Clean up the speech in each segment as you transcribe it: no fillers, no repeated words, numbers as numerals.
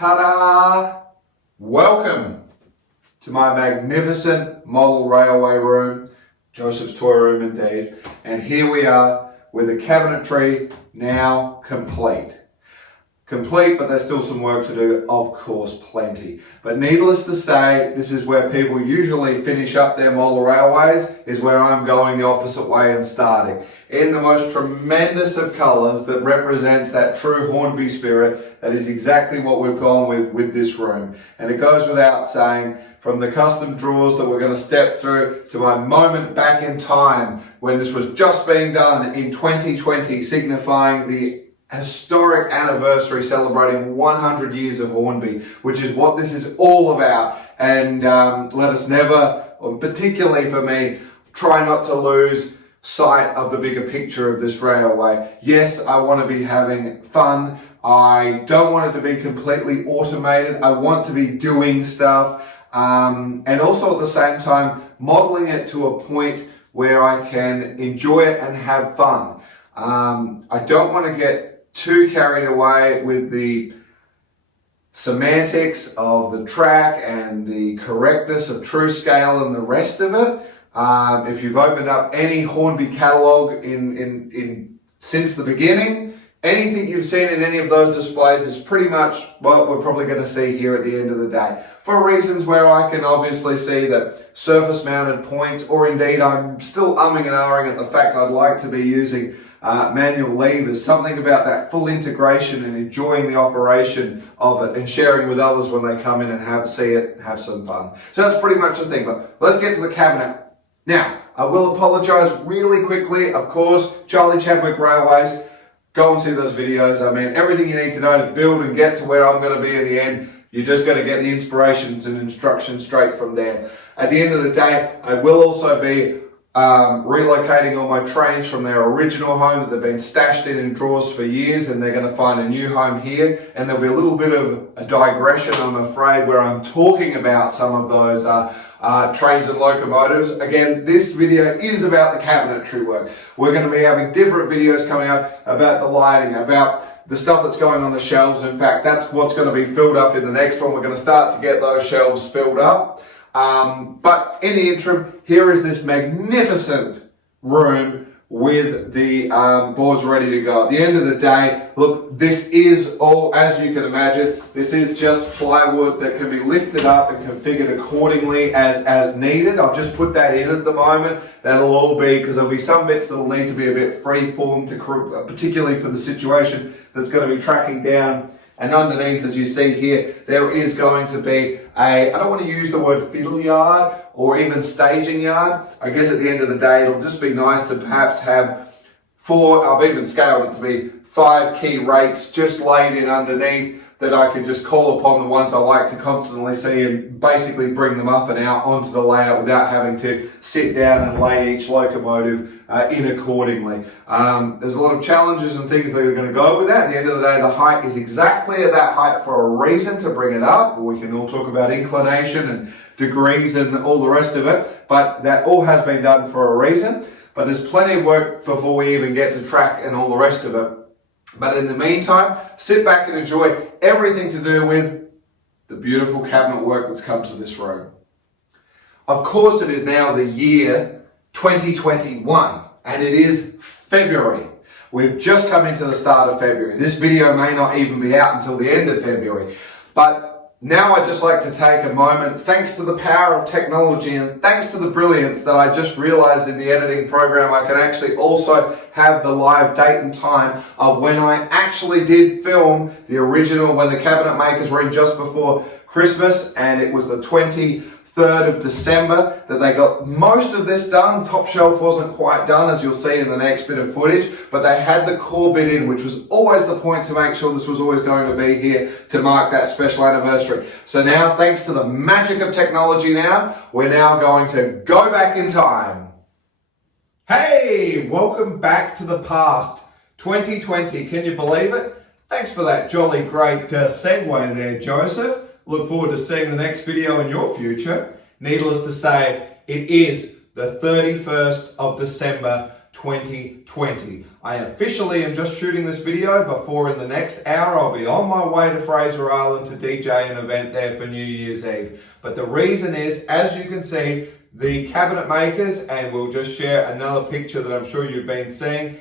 Ta-da! Welcome to my magnificent model railway room, Josef's toy room indeed. And here we are with the cabinetry now complete. Complete, but there's still some work to do, of course, plenty. But needless to say, this is where people usually finish up their model railways, is where I'm going the opposite way and starting. In the most tremendous of colours that represents that true Hornby spirit, that is exactly what we've gone with this room. And it goes without saying, from the custom drawers that we're going to step through to my moment back in time when this was just being done in 2020, signifying the historic anniversary celebrating 100 years of Hornby, which is what this is all about. And let us never, or particularly for me, try not to lose sight of the bigger picture of this railway. Yes, I want to be having fun. I don't want it to be completely automated. I want to be doing stuff. And also at the same time, modeling it to a point where I can enjoy it and have fun. I don't want to get too carried away with the semantics of the track and the correctness of true scale and the rest of it. If you've opened up any Hornby catalogue since the beginning, anything you've seen in any of those displays is pretty much what we're probably going to see here at the end of the day. For reasons where I can obviously see that surface mounted points, or indeed I'm still umming and ahhing at the fact I'd like to be using manual levers, something about that full integration and enjoying the operation of it and sharing with others when they come in and see it, have some fun. So that's pretty much the thing, but let's get to the cabinet. Now, I will apologise really quickly, of course, Charlie Chadwick Railways, go and see those videos. I mean, everything you need to know to build and get to where I'm going to be in the end, you're just going to get the inspirations and instructions straight from there. At the end of the day, I will also be relocating all my trains from their original home that they've been stashed in drawers for years, and they're going to find a new home here. And there'll be a little bit of a digression, I'm afraid, where I'm talking about some of those trains and locomotives. Again, this video is about the cabinetry work. We're going to be having different videos coming up about the lighting, about the stuff that's going on the shelves. In fact, that's what's going to be filled up in the next one. We're going to start to get those shelves filled up. But in the interim, here is this magnificent room with the boards ready to go. At the end of the day, look, this is all, as you can imagine, this is just plywood that can be lifted up and configured accordingly as needed. I've just put that in at the moment. That'll all be, because there'll be some bits that'll need to be a bit free form, particularly for the situation that's going to be tracking down. And underneath, as you see here, there is going to be I don't want to use the word fiddle yard or even staging yard. I guess at the end of the day, it'll just be nice to perhaps have I've even scaled it to be 5 key rakes just laid in underneath, that I can just call upon the ones I like to constantly see and basically bring them up and out onto the layout without having to sit down and lay each locomotive in accordingly. There's a lot of challenges and things that are going to go with that. At the end of the day, the height is exactly at that height for a reason, to bring it up. We can all talk about inclination and degrees and all the rest of it, but that all has been done for a reason. But there's plenty of work before we even get to track and all the rest of it. But in the meantime, sit back and enjoy everything to do with the beautiful cabinet work that's come to this room. Of course, it is now the year 2021, and it is February. We've just come into the start of February. This video may not even be out until the end of February. But now I'd just like to take a moment, thanks to the power of technology and thanks to the brilliance that I just realized in the editing program, I can actually also have the live date and time of when I actually did film the original, when the cabinet makers were in just before Christmas, and it was the 23rd of December that they got most of this done. Top shelf wasn't quite done, as you'll see in the next bit of footage, but they had the core bit in, which was always the point, to make sure this was always going to be here to mark that special anniversary. So now, thanks to the magic of technology now, we're now going to go back in time. Hey, welcome back to the past, 2020. Can you believe it? Thanks for that jolly great segue there, Joseph. Look forward to seeing the next video in your future. Needless to say, it is the 31st of December 2020. I officially am just shooting this video before in the next hour I'll be on my way to Fraser Island to DJ an event there for New Year's Eve. But the reason is, as you can see, the cabinet makers, and we'll just share another picture that I'm sure you've been seeing,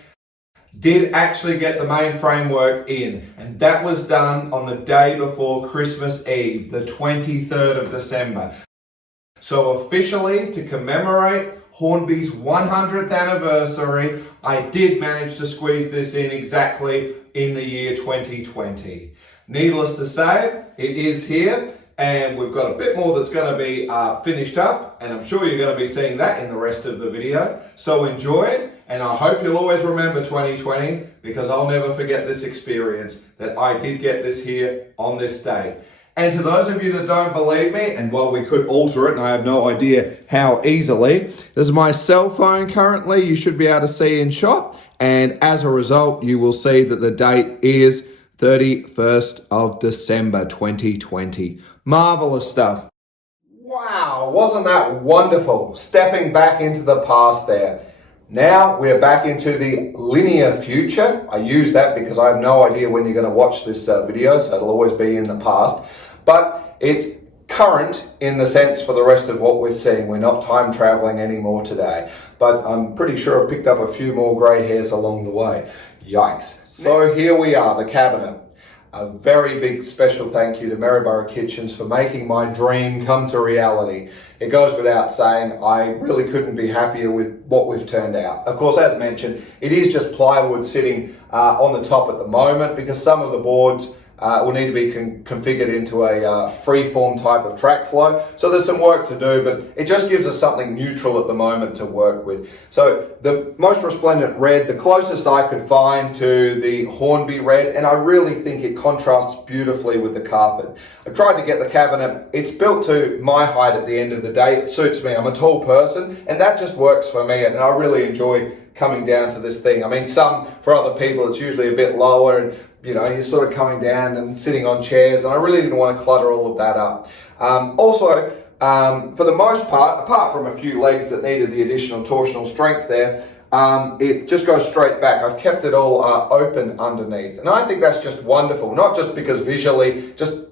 did actually get the main framework in, and that was done on the day before Christmas Eve, the 23rd of December. So officially, to commemorate Hornby's 100th anniversary, I did manage to squeeze this in exactly in the year 2020. Needless to say, it is here, and we've got a bit more that's going to be finished up, and I'm sure you're going to be seeing that in the rest of the video. So enjoy it, and I hope you'll always remember 2020, because I'll never forget this experience, that I did get this here on this date. And to those of you that don't believe me, and while we could alter it, and I have no idea how easily, this is my cell phone currently, you should be able to see in shot, and as a result, you will see that the date is 31st of December 2020. Marvelous stuff. Wow, wasn't that wonderful? Stepping back into the past there. Now we're back into the linear future. I use that because I have no idea when you're going to watch this video, so it'll always be in the past. But it's current in the sense for the rest of what we're seeing. We're not time traveling anymore today. But I'm pretty sure I've picked up a few more grey hairs along the way. Yikes. So here we are, the cabinet. A very big special thank you to Maryboruogh Kitchens for making my dream come to reality. It goes without saying, I really couldn't be happier with what we've turned out. Of course, as mentioned, it is just plywood sitting on the top at the moment because some of the boards will need to be configured into a free-form type of track flow. So there's some work to do, but it just gives us something neutral at the moment to work with. So the most resplendent red, the closest I could find to the Hornby red, and I really think it contrasts beautifully with the carpet. I tried to get the cabinet, it's built to my height at the end of the day. It suits me, I'm a tall person, and that just works for me, and I really enjoy coming down to this thing. I mean, for other people, it's usually a bit lower, and you know, you're sort of coming down and sitting on chairs, and I really didn't want to clutter all of that up. For the most part, apart from a few legs that needed the additional torsional strength there, it just goes straight back. I've kept it all open underneath, and I think that's just wonderful, not just because visually just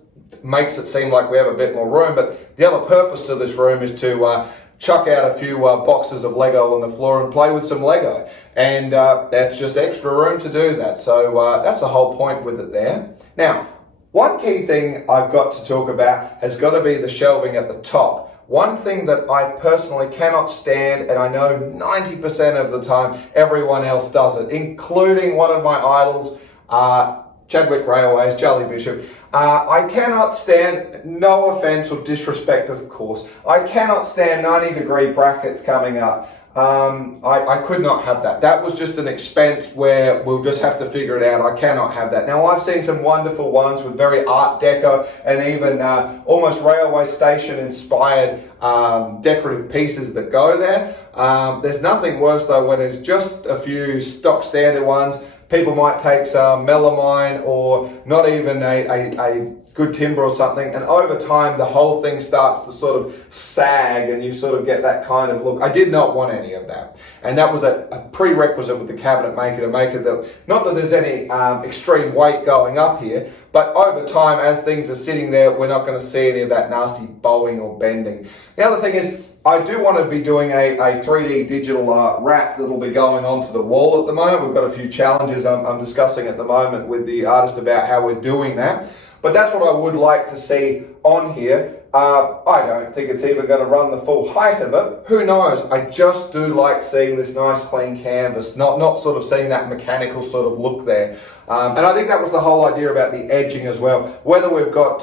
makes it seem like we have a bit more room, but the other purpose to this room is to chuck out a few boxes of Lego on the floor and play with some Lego. And that's just extra room to do that. So that's the whole point with it there. Now, one key thing I've got to talk about has got to be the shelving at the top. One thing that I personally cannot stand, and I know 90% of the time everyone else does it, including one of my idols, Chadwick Railways, Charlie Bishop. I cannot stand, no offense or disrespect of course, I cannot stand 90-degree brackets coming up. I could not have that. That was just an expense where we'll just have to figure it out. I cannot have that. Now I've seen some wonderful ones with very Art Deco and even almost railway station inspired decorative pieces that go there. There's nothing worse though when it's just a few stock standard ones. People might take some melamine or not even a good timber or something, and over time the whole thing starts to sort of sag and you sort of get that kind of look. I did not want any of that, and that was a prerequisite with the cabinet maker to make it that, not that there's any extreme weight going up here, but over time as things are sitting there we're not going to see any of that nasty bowing or bending. The other thing is, I do want to be doing a 3D digital wrap that'll be going onto the wall at the moment. We've got a few challenges I'm discussing at the moment with the artist about how we're doing that. But that's what I would like to see on here. I don't think it's even going to run the full height of it. Who knows? I just do like seeing this nice clean canvas, not sort of seeing that mechanical sort of look there. And I think that was the whole idea about the edging as well. Whether we've got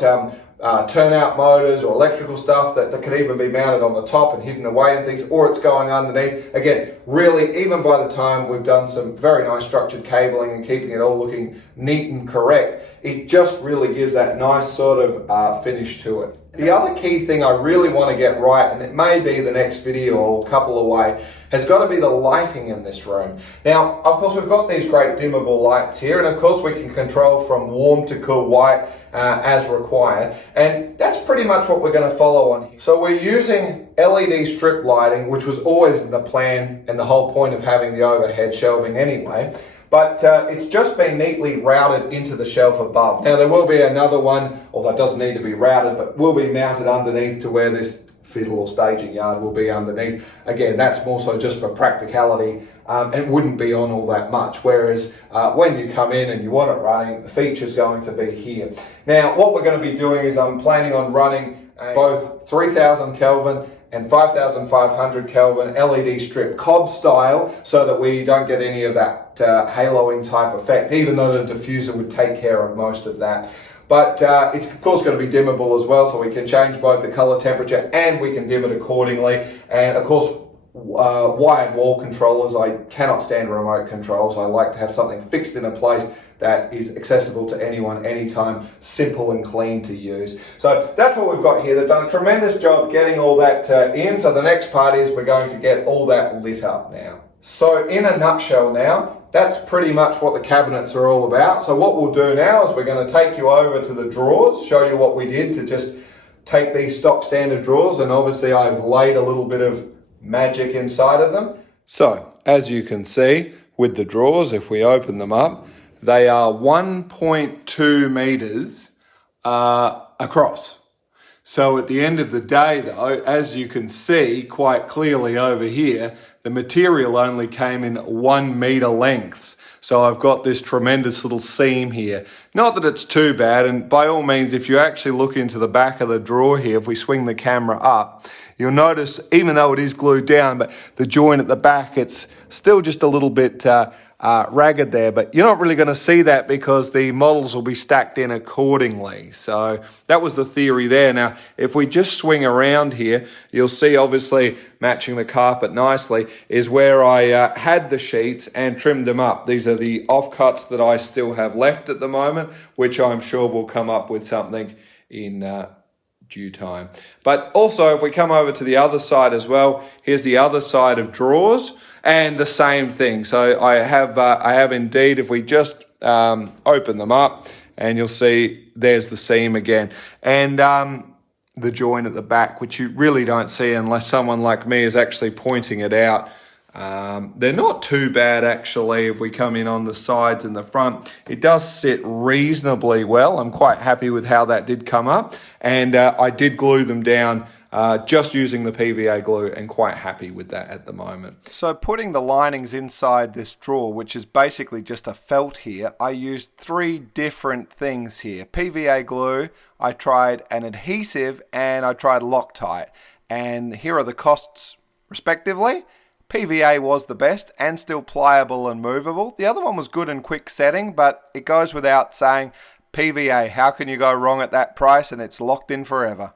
turnout motors or electrical stuff that could even be mounted on the top and hidden away and things, or it's going underneath. Again, really, even by the time we've done some very nice structured cabling and keeping it all looking neat and correct, it just really gives that nice sort of finish to it. The other key thing I really want to get right, and it may be the next video or a couple away, has got to be the lighting in this room. Now, of course, we've got these great dimmable lights here, and of course we can control from warm to cool white as required, and that's pretty much what we're going to follow on here. So we're using LED strip lighting, which was always the plan and the whole point of having the overhead shelving anyway. But it's just been neatly routed into the shelf above. Now there will be another one, although it doesn't need to be routed, but will be mounted underneath to where this fiddle or staging yard will be underneath. Again, that's more so just for practicality. It wouldn't be on all that much. Whereas when you come in and you want it running, the feature's going to be here. Now what we're going to be doing is I'm planning on running both 3000 Kelvin and 5500 Kelvin LED strip cob style, so that we don't get any of that haloing type effect, even though the diffuser would take care of most of that. But it's of course going to be dimmable as well, so we can change both the color temperature and we can dim it accordingly. And of course, wired wall controllers. I cannot stand remote controls. I like to have something fixed in a place that is accessible to anyone, anytime, simple and clean to use. So that's what we've got here. They've done a tremendous job getting all that in. So the next part is we're going to get all that lit up now. So in a nutshell now, that's pretty much what the cabinets are all about. So what we'll do now is we're going to take you over to the drawers, show you what we did to just take these stock standard drawers, and obviously I've laid a little bit of magic inside of them. So as you can see with the drawers, if we open them up, they are 1.2 meters across. So at the end of the day though, as you can see quite clearly over here, the material only came in 1 meter lengths. So I've got this tremendous little seam here. Not that it's too bad, and by all means, if you actually look into the back of the drawer here, if we swing the camera up, you'll notice, even though it is glued down, but the joint at the back, it's still just a little bit ragged there, but you're not really going to see that because the models will be stacked in accordingly. So that was the theory there. Now, if we just swing around here, you'll see obviously matching the carpet nicely is where I had the sheets and trimmed them up. These are the offcuts that I still have left at the moment, which I'm sure will come up with something in due time. But also, if we come over to the other side as well, here's the other side of drawers. And the same thing. So I have indeed, if we just open them up, and you'll see there's the seam again. And the joint at the back, which you really don't see unless someone like me is actually pointing it out. They're not too bad actually if we come in on the sides and the front. It does sit reasonably well. I'm quite happy with how that did come up. And I did glue them down just using the PVA glue, and quite happy with that at the moment. So putting the linings inside this drawer, which is basically just a felt here, I used 3 different things here. PVA glue, I tried an adhesive, and I tried Loctite. And here are the costs respectively. PVA was the best and still pliable and movable. The other one was good and quick setting, but it goes without saying, PVA, how can you go wrong at that price? And it's locked in forever.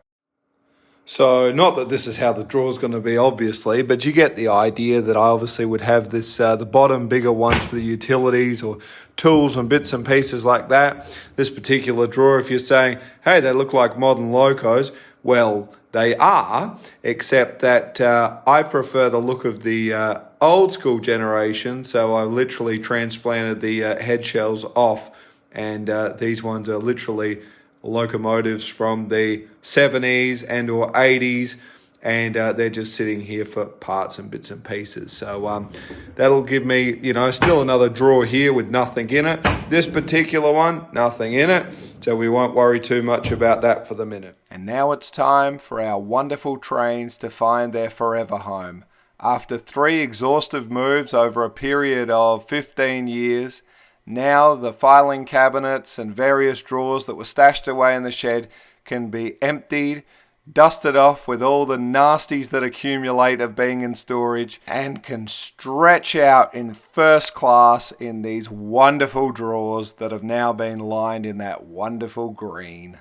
So not that this is how the drawer's going to be, obviously, but you get the idea that I obviously would have this the bottom bigger ones for the utilities or tools and bits and pieces like that. This particular drawer, if you're saying, hey, they look like modern locos, well, they are, except that I prefer the look of the old school generation, so I literally transplanted the head shells off, and these ones are literally locomotives from the 70s and or 80s, and they're just sitting here for parts and bits and pieces. So that'll give me, still another drawer here with nothing in it. This particular one, nothing in it, so we won't worry too much about that for the minute. And now it's time for our wonderful trains to find their forever home. After 3 exhaustive moves over a period of 15 years, now the filing cabinets and various drawers that were stashed away in the shed can be emptied, dusted off with all the nasties that accumulate of being in storage, and can stretch out in first class in these wonderful drawers that have now been lined in that wonderful green.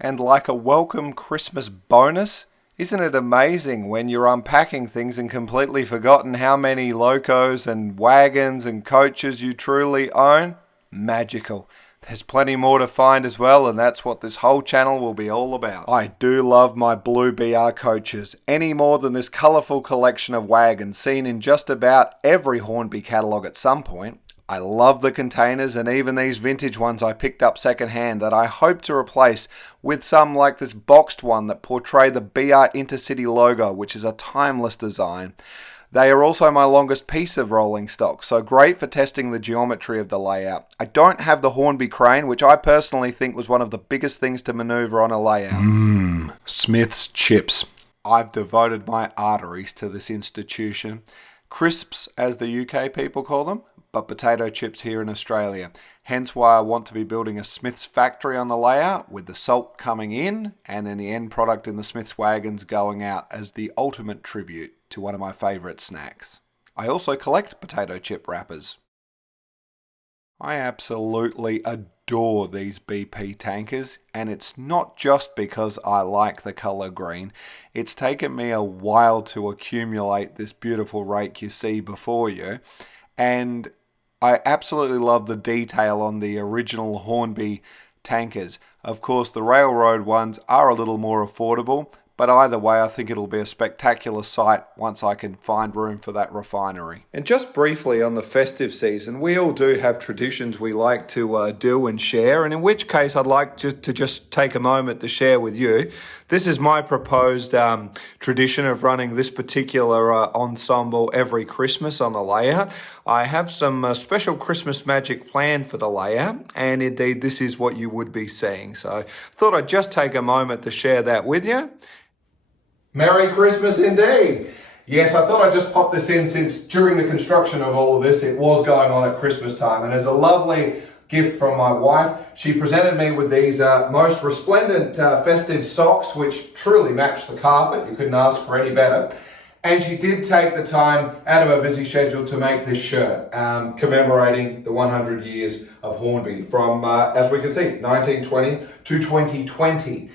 And like a welcome Christmas bonus, isn't it amazing when you're unpacking things and completely forgotten how many locos and wagons and coaches you truly own? Magical. There's plenty more to find as well, and that's what this whole channel will be all about. I do love my blue BR coaches, any more than this colourful collection of wagons seen in just about every Hornby catalogue at some point. I love the containers and even these vintage ones I picked up secondhand that I hope to replace with some like this boxed one that portray the BR Intercity logo, which is a timeless design. They are also my longest piece of rolling stock, so great for testing the geometry of the layout. I don't have the Hornby crane, which I personally think was one of the biggest things to manoeuvre on a layout. Smith's chips. I've devoted my arteries to this institution. Crisps, as the UK people call them, but potato chips here in Australia. Hence why I want to be building a Smith's factory on the layout, with the salt coming in and then the end product in the Smith's wagons going out as the ultimate tribute to one of my favourite snacks. I also collect potato chip wrappers. I absolutely adore these BP tankers, and it's not just because I like the colour green. It's taken me a while to accumulate this beautiful rake you see before you, and I absolutely love the detail on the original Hornby tankers. Of course, the railroad ones are a little more affordable, but either way, I think it'll be a spectacular sight once I can find room for that refinery. And just briefly on the festive season, we all do have traditions we like to do and share, and in which case I'd like to just take a moment to share with you. This is my proposed tradition of running this particular ensemble every Christmas on the layout. I have some special Christmas magic planned for the layout, and indeed this is what you would be seeing. So I thought I'd just take a moment to share that with you. Merry Christmas indeed. Yes, I thought I'd just pop this in since during the construction of all of this, it was going on at Christmas time. And as a lovely gift from my wife, she presented me with these most resplendent festive socks, which truly match the carpet. You couldn't ask for any better. And she did take the time out of her busy schedule to make this shirt, commemorating the 100 years of Hornby from, as we can see, 1920 to 2020.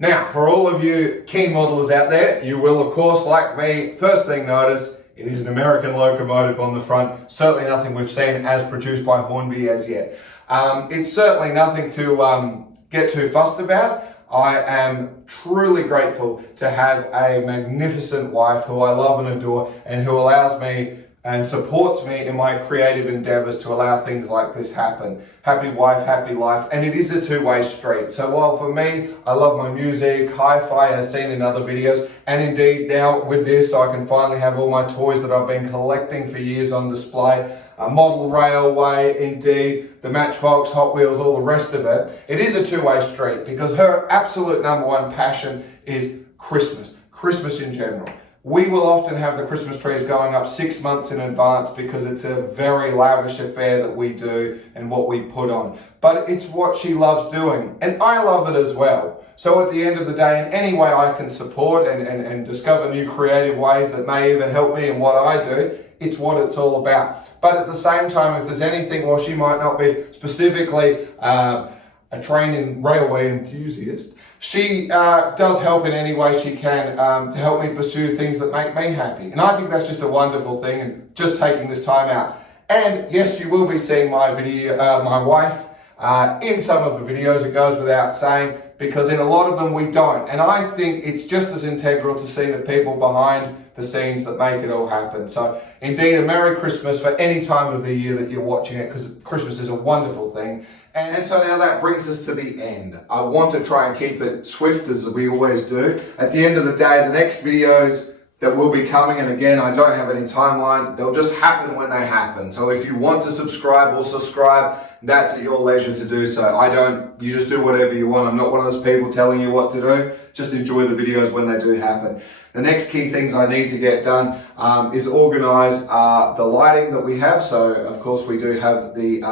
Now, for all of you keen modelers out there, you will, of course, like me, first thing notice, it is an American locomotive on the front. Certainly nothing we've seen as produced by Hornby as yet. It's certainly nothing to get too fussed about. I am truly grateful to have a magnificent wife who I love and adore and who allows me and supports me in my creative endeavors to allow things like this happen. Happy wife, happy life, and it is a two-way street. So while for me, I love my music, hi-fi as seen in other videos, and indeed now with this, I can finally have all my toys that I've been collecting for years on display, a model railway, indeed, the Matchbox, Hot Wheels, all the rest of it. It is a two-way street because her absolute number one passion is Christmas in general. We will often have the Christmas trees going up 6 months in advance because it's a very lavish affair that we do and what we put on. But it's what she loves doing, and I love it as well. So at the end of the day, in any way I can support and discover new creative ways that may even help me in what I do, it's what it's all about. But at the same time, if there's anything, while she might not be specifically a train and railway enthusiast, she does help in any way she can to help me pursue things that make me happy. And I think that's just a wonderful thing, and just taking this time out. And yes, you will be seeing my video, my wife, in some of the videos, it goes without saying, because in a lot of them we don't. And I think it's just as integral to see the people behind the scenes that make it all happen. So indeed, a Merry Christmas for any time of the year that you're watching it, because Christmas is a wonderful thing. And so now that brings us to the end. I want to try and keep it swift as we always do. At the end of the day, the next videos that will be coming, and again, I don't have any timeline, they'll just happen when they happen. So if you want to subscribe or subscribe, that's at your leisure to do so. You just do whatever you want. I'm not one of those people telling you what to do. Just enjoy the videos when they do happen. The next key things I need to get done is organize the lighting that we have. So of course we do have the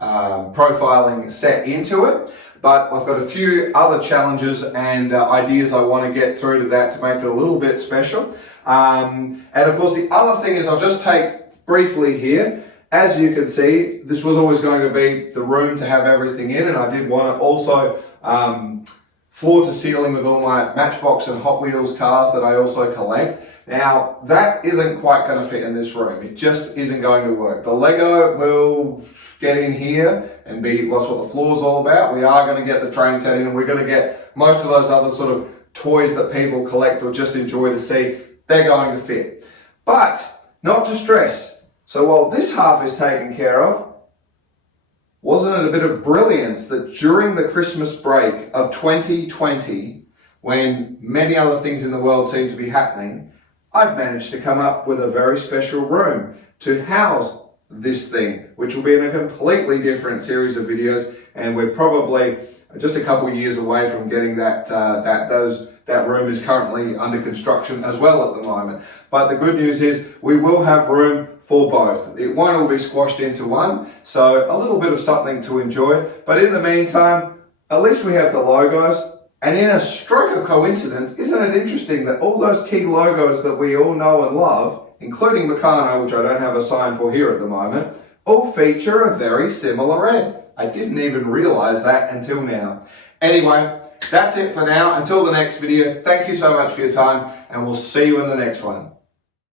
profiling set into it, but I've got a few other challenges and ideas I want to get through to that to make it a little bit special. And of course the other thing is, I'll just take briefly here, as you can see, this was always going to be the room to have everything in, and I did want to also floor to ceiling with all my Matchbox and Hot Wheels cars that I also collect. Now, that isn't quite going to fit in this room. It just isn't going to work. The Lego will get in here and be what's what the floor's all about. We are going to get the train set in, and we're going to get most of those other sort of toys that people collect or just enjoy to see. They're going to fit. But not to stress. So while this half is taken care of, wasn't it a bit of brilliance that during the Christmas break of 2020, when many other things in the world seem to be happening, I've managed to come up with a very special room to house this thing, which will be in a completely different series of videos, and we're probably just a couple of years away from getting that room is currently under construction as well at the moment. But the good news is we will have room for both. It won't all be squashed into one, so a little bit of something to enjoy. But in the meantime, at least we have the logos. And in a stroke of coincidence, isn't it interesting that all those key logos that we all know and love, including Meccano, which I don't have a sign for here at the moment, all feature a very similar red. I didn't even realize that until now. Anyway, that's it for now. Until the next video, thank you so much for your time, and we'll see you in the next one.